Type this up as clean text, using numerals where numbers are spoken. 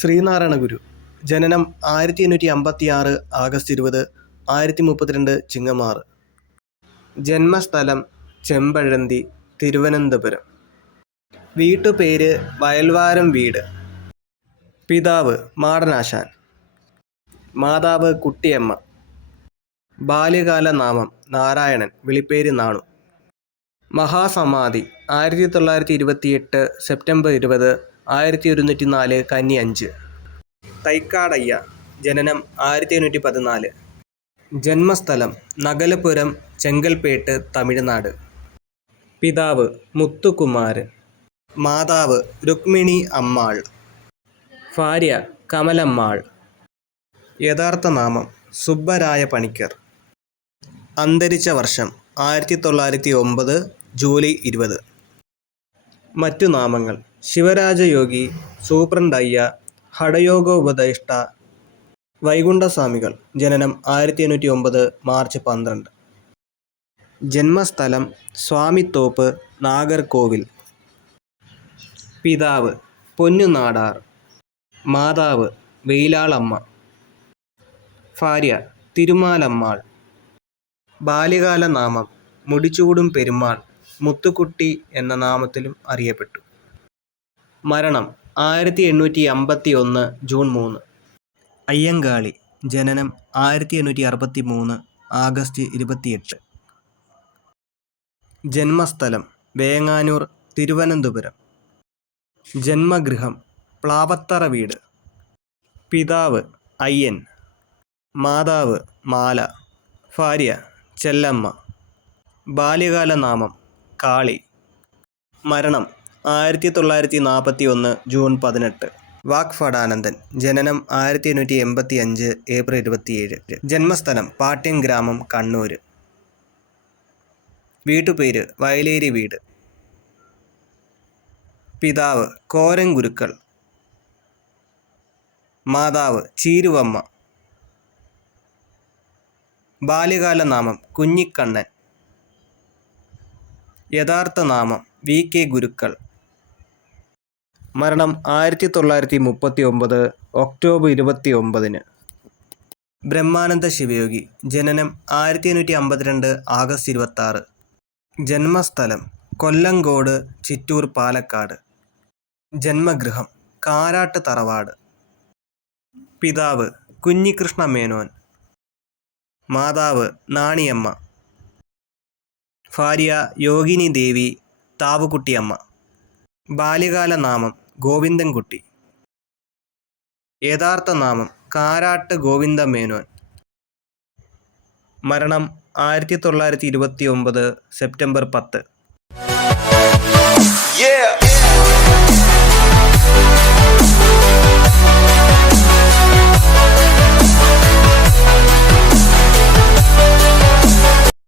ശ്രീനാരായണ ഗുരു. ജനനം 1556 ആഗസ്റ്റ് 20, 1032 ചിങ്ങമാറ്. ജന്മസ്ഥലം ചെമ്പഴന്തി, തിരുവനന്തപുരം. വീട്ടുപേര് വയൽവാരം വീട്. പിതാവ് മാടനാശാൻ, മാതാവ് കുട്ടിയമ്മ. ബാല്യകാല നാമം നാരായണൻ, വിളിപ്പേര് നാണു. മഹാസമാധി 1928 സെപ്റ്റംബർ 20, 1104 കന്നി 5. തൈക്കാടയ്യ. ജനനം 1814. ജന്മസ്ഥലം നഗലപുരം, ചെങ്കൽപ്പേട്ട്, തമിഴ്നാട്. പിതാവ് മുത്തുകുമാരൻ, മാതാവ് രുക്മിണി അമ്മാൾ, ഭാര്യ കമലമ്മാൾ. യഥാർത്ഥ നാമം സുബ്ബരായ പണിക്കർ. അന്തരിച്ച വർഷം 1909 ജൂലൈ 20. മറ്റു നാമങ്ങൾ: ശിവരാജയോഗി, സൂപ്രണ്ടയ്യ, ഹഠയോഗോപദേഷ്ട. വൈകുണ്ഠസ്വാമികൾ. ജനനം 1809 മാർച്ച് 12. ജന്മസ്ഥലം സ്വാമിത്തോപ്പ്, നാഗർകോവിൽ. പിതാവ് പൊന്നുനാടാർ, മാതാവ് വെയിലാളമ്മ, ഭാര്യ തിരുമാലമ്മാൾ. ബാല്യകാല നാമം മുടിച്ചൂടും പെരുമാൾ, മുത്തുക്കുട്ടി എന്ന നാമത്തിലും അറിയപ്പെട്ടു. മരണം 1851 ജൂൺ 3. അയ്യങ്കാളി. ജനനം 1863 ആഗസ്റ്റ് 28. ജന്മസ്ഥലം വേങ്ങാനൂർ, തിരുവനന്തപുരം. ജന്മഗൃഹം പ്ലാവത്തറ വീട്. പിതാവ് അയ്യൻ, മാതാവ് മാല, ഭാര്യ ചെല്ലമ്മ. ബാല്യകാല നാമം കാളി. മരണം 1941 ജൂൺ 18. വാഗ്ഭടാനന്ദൻ. ജനനം 1885 ഏപ്രിൽ 27. ജന്മസ്ഥലം പാട്യം ഗ്രാമം, കണ്ണൂർ. വീട്ടുപേര് വയലേരി വീട്. പിതാവ് കോരൻ ഗുരുക്കൾ, മാതാവ് ചീരുവമ്മ. ബാല്യകാല നാമം കുഞ്ഞിക്കണ്ണൻ. യഥാർത്ഥ നാമം വി കെ ഗുരുക്കൾ. മരണം 1939 ഒക്ടോബർ 29. ബ്രഹ്മാനന്ദ ശിവയോഗി. ജനനം 1852 ആഗസ്റ്റ് 26. ജന്മസ്ഥലം കൊല്ലങ്കോട്, ചിറ്റൂർ, പാലക്കാട്. ജന്മഗൃഹം കാരാട്ട് തറവാട്. പിതാവ് കുഞ്ഞികൃഷ്ണ മേനോൻ, മാതാവ് നാണിയമ്മ, ഭാര്യ യോഗിനി ദേവി, താവുകുട്ടിയമ്മ. ബാല്യകാല നാമം ഗോവിന്ദൻകുട്ടി. യഥാർത്ഥ നാമം കാരാട്ട് ഗോവിന്ദ മേനോൻ. മരണം 1929 സെപ്റ്റംബർ 10.